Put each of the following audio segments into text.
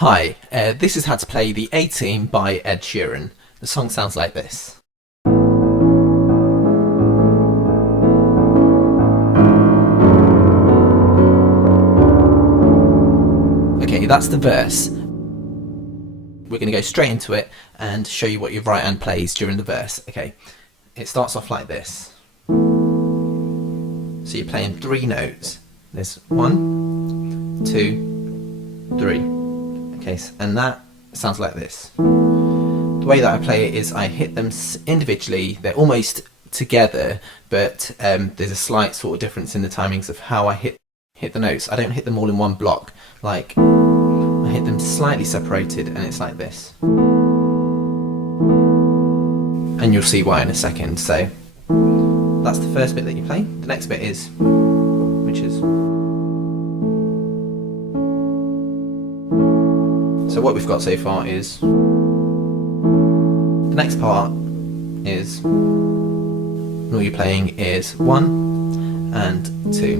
Hi, this is how to play the A-Team by Ed Sheeran. The song sounds like this. Okay, that's the verse. We're going to go straight into it and show you what your right hand plays during the verse. Okay, it starts off like this. So you're playing three notes. There's 1, 2, 3. Okay, and that sounds like this. The way that I play it is I hit them individually. They're almost together, but there's a slight sort of difference in the timings of how I hit the notes. I don't hit them all in one block. Like, I hit them slightly separated, and it's like this. And you'll see why in a second. So that's the first bit that you play. The next bit is, which is. So what we've got so far is, the next part is, all you're playing is 1 and 2.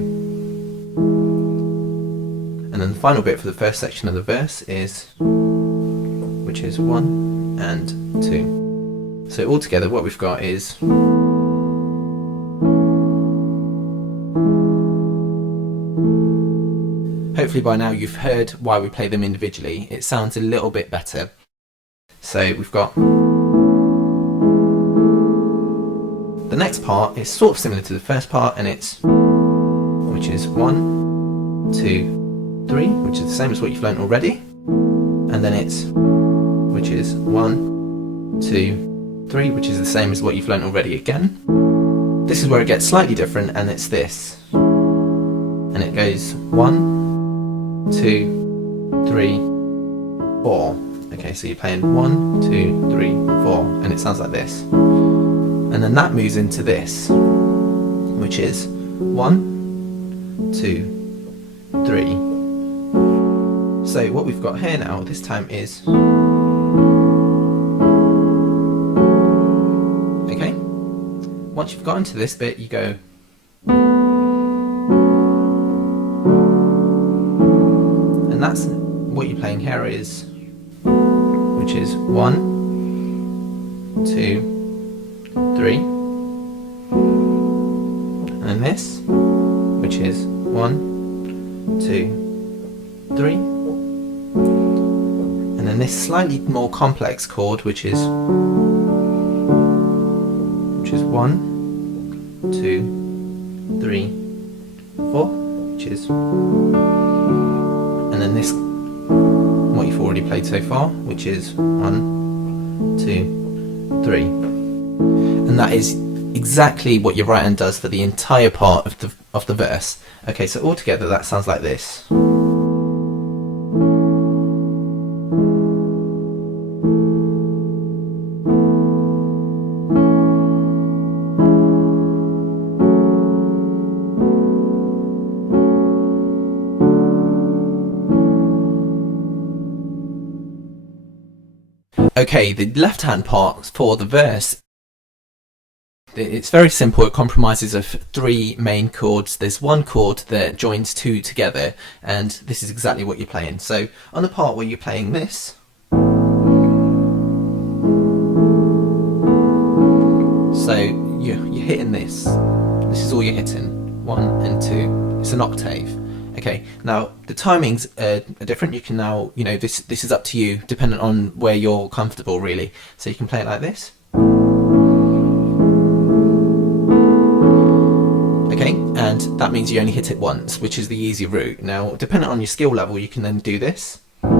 And then the final bit for the first section of the verse is, which is 1 and 2. So altogether what we've got is, hopefully by now you've heard why we play them individually. It sounds a little bit better. So we've got, the next part is sort of similar to the first part, and it's, which is 1, 2, 3, which is the same as what you've learnt already. And then it's, which is 1, 2, 3, which is the same as what you've learnt already again. This is where it gets slightly different, and it's this. And it goes 1, 2, 3, 4. Okay, so you're playing 1, 2, 3, 4, and it sounds like this. And then that moves into this, which is 1, 2, 3. So what we've got here now, this time is, okay, once you've got into this bit, you go, and that's what you're playing here is, which is 1, 2, 3, and then this, which is 1, 2, 3, and then this slightly more complex chord, which is 1, 2, 3, 4, which is, and then this, what you've already played so far, which is 1, 2, 3. And that is exactly what your right hand does for the entire part of the verse. Okay, so altogether that sounds like this. Okay, the left hand part for the verse, it's very simple. It compromises of 3 main chords. There's one chord that joins 2 together, and this is exactly what you're playing. So on the part where you're playing this, so you're hitting this. This is all you're hitting, 1 and 2. It's an octave. Okay, now the timings are different. You can now, this is up to you, dependent on where you're comfortable, really. So you can play it like this. Okay, and that means you only hit it once, which is the easy route. Now, dependent on your skill level, you can then do this. And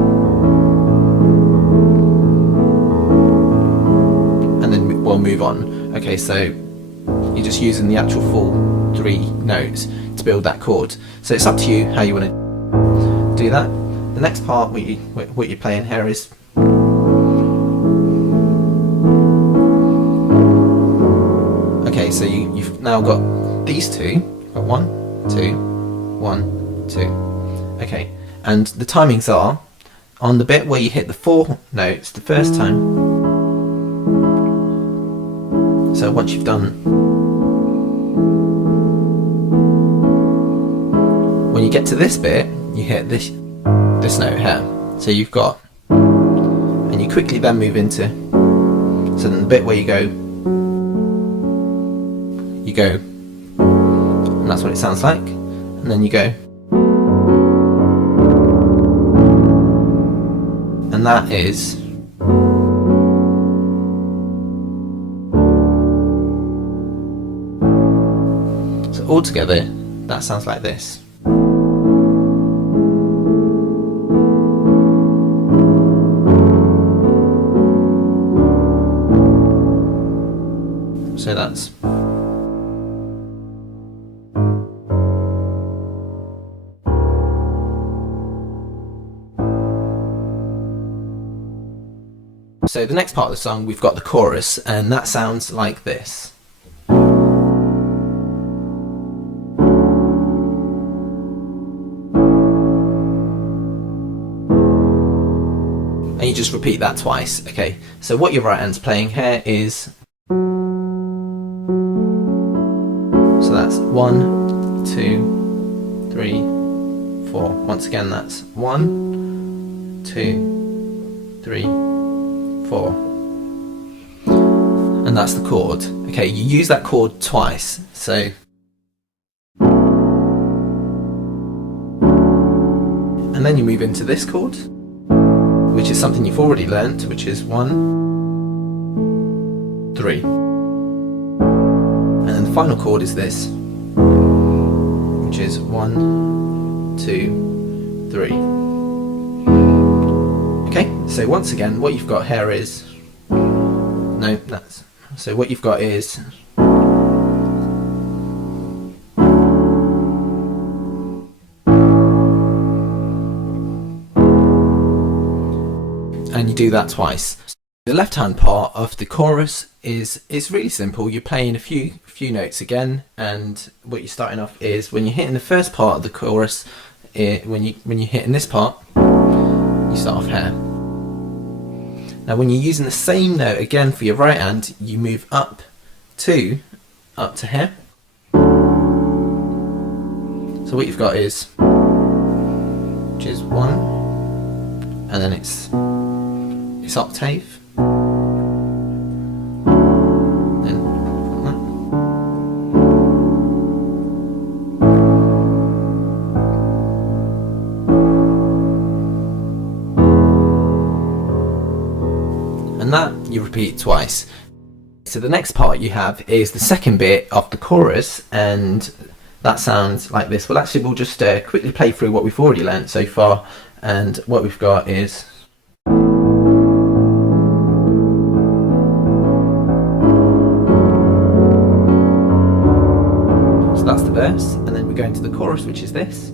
then we'll move on. Okay, so you're just using the actual full 3 notes to build that chord. So it's up to you how you want to do that. The next part, what you're playing here is, okay, so you've now got these 2. You've got 1, 2, 1, 2. Okay, and the timings are on the bit where you hit the 4 notes the first time. So once you've done, when you get to this bit, you hit this note here. So you've got, and you quickly then move into, so then the bit where you go, and that's what it sounds like, and then you go, and that is, so all together that sounds like this. So that's, so the next part of the song we've got the chorus, and that sounds like this. And you just repeat that twice. Okay, so what your right hand's playing here is, so that's 1, 2, 3, 4. Once again, that's 1, 2, 3, 4. And that's the chord. Okay, you use that chord twice. So, and then you move into this chord, which is something you've already learnt, which is 1, 3. And then the final chord is this, which is 1, 2, 3. Okay, so once again, what you've got here is, no, that's, so what you've got is, and you do that twice. The left hand part of the chorus is really simple. You're playing a few notes again, and what you're starting off is, when you're hitting the first part of the chorus, when you're hitting this part, you start off here. Now when you're using the same note again for your right hand, you move up to here. So what you've got is, which is 1, and then it's octave, then that. And that you repeat twice. So the next part you have is the second bit of the chorus, and that sounds like this. Well, actually we'll just quickly play through what we've already learnt so far, and what we've got is, so that's the verse, and then we go into the chorus, which is this.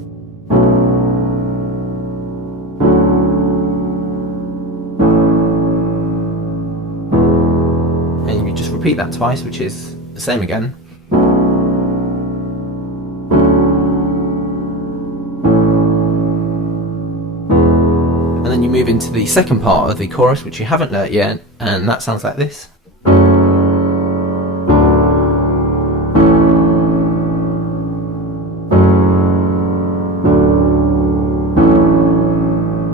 And you just repeat that twice, which is the same again. And then you move into the second part of the chorus, which you haven't learnt yet, and that sounds like this.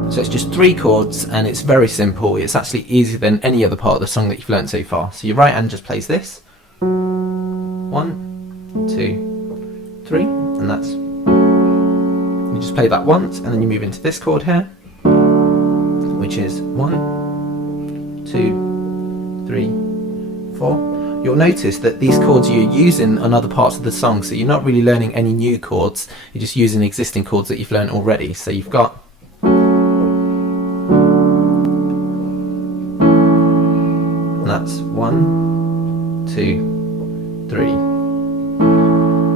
So it's just 3 chords, and it's very simple. It's actually easier than any other part of the song that you've learnt so far. So your right hand just plays this. 1, 2, 3, and that's, you just play that once, and then you move into this chord here, which is 1, 2, 3, 4. You'll notice that these chords you're using on other parts of the song, so you're not really learning any new chords, you're just using existing chords that you've learnt already. So you've got, and that's 1, 2, 3.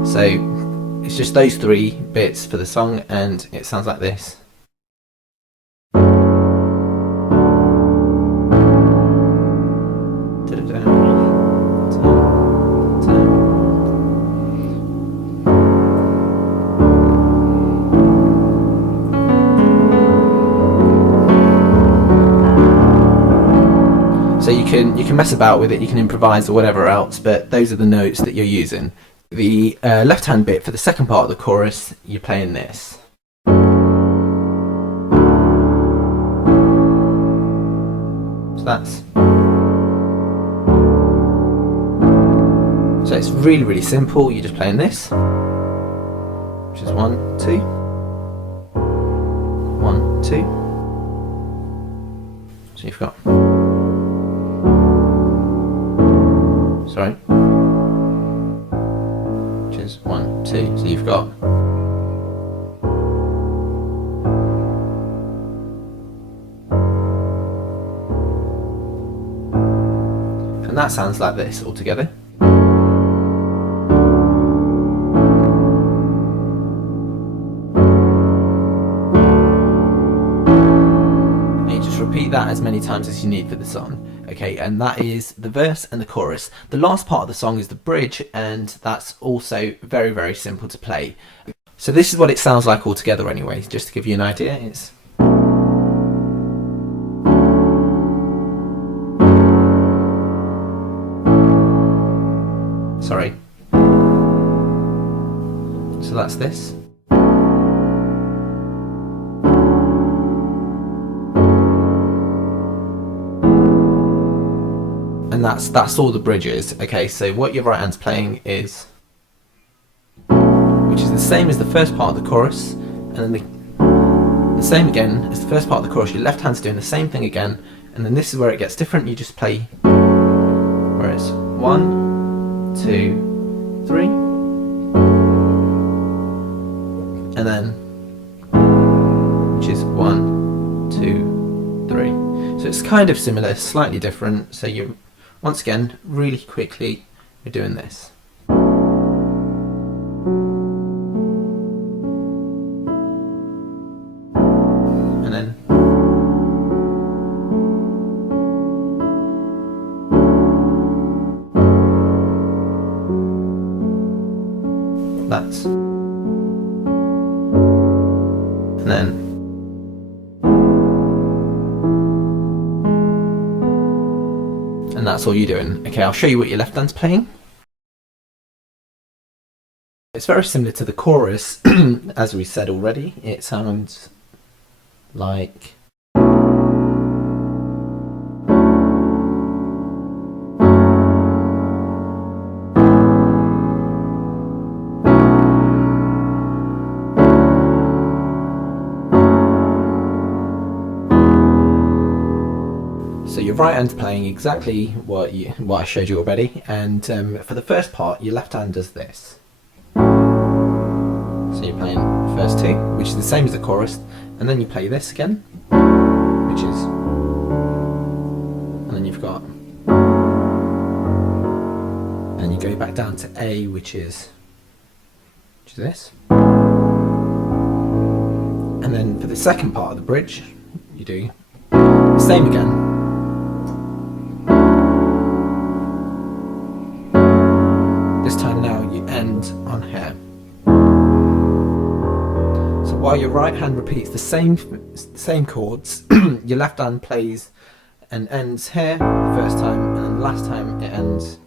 So it's just those 3 bits for the song, and it sounds like this. So you can mess about with it, you can improvise or whatever else, but those are the notes that you're using. The left hand bit for the second part of the chorus, you're playing this. that's. So it's really, really simple. You're just playing this, which is 1, 2, 1, 2. So you've got. Sorry. Which is 1, 2. So you've got. And that sounds like this all together. And you just repeat that as many times as you need for the song. Okay, and that is the verse and the chorus. The last part of the song is the bridge, and that's also very, very simple to play. So this is what it sounds like all together anyway, just to give you an idea. It's. Sorry. So that's this. And that's all the bridges. Okay, so what your right hand's playing is, which is the same as the first part of the chorus, and then the same again as the first part of the chorus. Your left hand's doing the same thing again, and then this is where it gets different. You just play where it's 1, 2, 3, and then which is 1, 2, 3. So it's kind of similar, slightly different. So you, once again, really quickly, we're doing this. And then that's, and then and that's all you're doing. Okay, I'll show you what your left hand's playing. It's very similar to the chorus, as we said already. It sounds like. So your right hand's playing exactly what I showed you already, and for the first part, your left hand does this. So you're playing the first two, which is the same as the chorus, and then you play this again, which is, and then you've got, and you go back down to A, which is this, and then for the second part of the bridge, you do the same again. This time now you end on here. So while your right hand repeats the same chords, your left hand plays and ends here the first time, and then the last time it ends